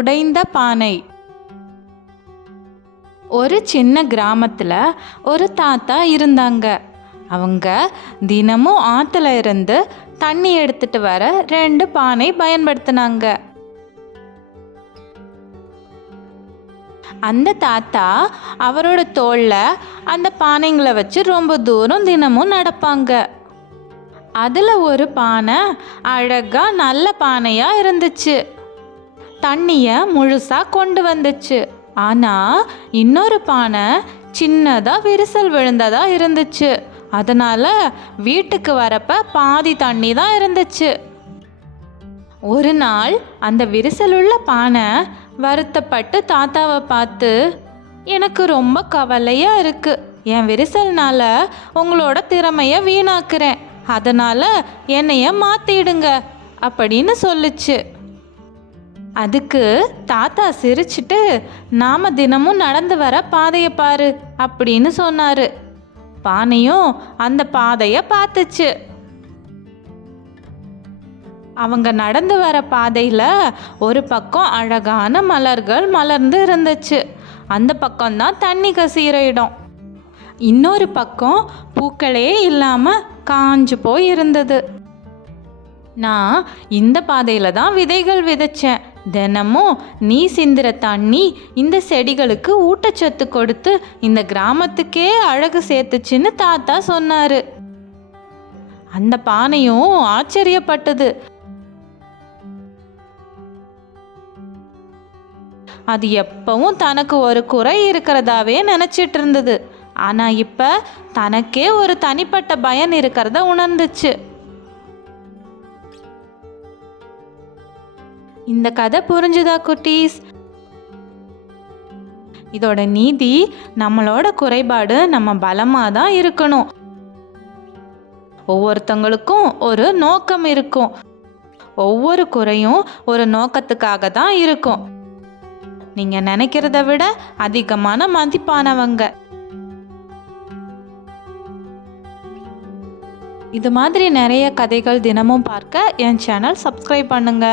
உடைந்த பானை. ஒரு சின்ன கிராமத்தில் ஒரு தாத்தா இருந்தாங்க. அவங்க தினமும் ஆற்றுல இருந்து தண்ணி எடுத்துட்டு வர 2 பானை பயன்படுத்தினாங்க. அந்த தாத்தா அவரோட தோல்ல அந்த பானைங்களை வச்சு ரொம்ப தூரம் தினமும் நடப்பாங்க. அதில் ஒரு பானை அழகா நல்ல பானையாக இருந்துச்சு. தண்ணியை முழுசாக கொண்டு வந்துச்சு. ஆனால் இன்னொரு பானை சின்னதாக விரிசல் விழுந்ததாக இருந்துச்சு. அதனால் வீட்டுக்கு வரப்ப பாதி தண்ணி தான் இருந்துச்சு. ஒரு நாள் அந்த விரிசலுள்ள பானை வருத்தப்பட்டு தாத்தாவை பார்த்து, எனக்கு ரொம்ப கவலையாக இருக்குது. என் விரிசல்னால உங்களோட திறமையை வீணாக்குறேன். அதனால் என்னைய மாற்றிடுங்க அப்படின்னு சொல்லுச்சு. அதுக்கு தாத்தா சிரிச்சிட்டு, நாம் தினமும் நடந்து வர பாதையை பாரு அப்படின்னு சொன்னார். பானையும் அந்த பாதையை பார்த்துச்சு. அவங்க நடந்து வர பாதையில் ஒரு பக்கம் அழகான மலர்கள் மலர்ந்து இருந்துச்சு. அந்த பக்கம்தான் தண்ணி கசிகிற இடம். இன்னொரு பக்கம் பூக்களே இல்லாமல் காஞ்சு போய் இருந்தது. நான் இந்த பாதையில் தான் விதைகள் விதைச்சேன். தினமும் நீ சிந்துற தண்ணி இந்த செடிகளுக்கு ஊட்டச்சத்து கொடுத்து இந்த கிராமத்துக்கே அழகு சேர்த்துச்சுன்னு தாத்தா சொன்னார். அந்த பானையும் ஆச்சரியப்பட்டது. அது எப்பவும் தனக்கு ஒரு குறை இருக்கிறதாவே நினச்சிட்டு இருந்தது. ஆனால் இப்போ தனக்கே ஒரு தனிப்பட்ட பயன் இருக்கிறத உணர்ந்துச்சு. இந்த கதை புரிஞ்சுதா குட்டீஸ்? இதோட நீதி, நம்மளோட குறைபாடு நம்ம பலமாக தான் இருக்கணும். ஒவ்வொருத்தங்களுக்கும் ஒரு நோக்கம் இருக்கும். ஒவ்வொரு குறையும் ஒரு நோக்கத்துக்காக தான் இருக்கும். நீங்கள் நினைக்கிறத விட அதிகமான மதிப்பானவங்க. இது மாதிரி நிறைய கதைகள் தினமும் பார்க்க என் சேனல் சப்ஸ்கிரைப் பண்ணுங்க.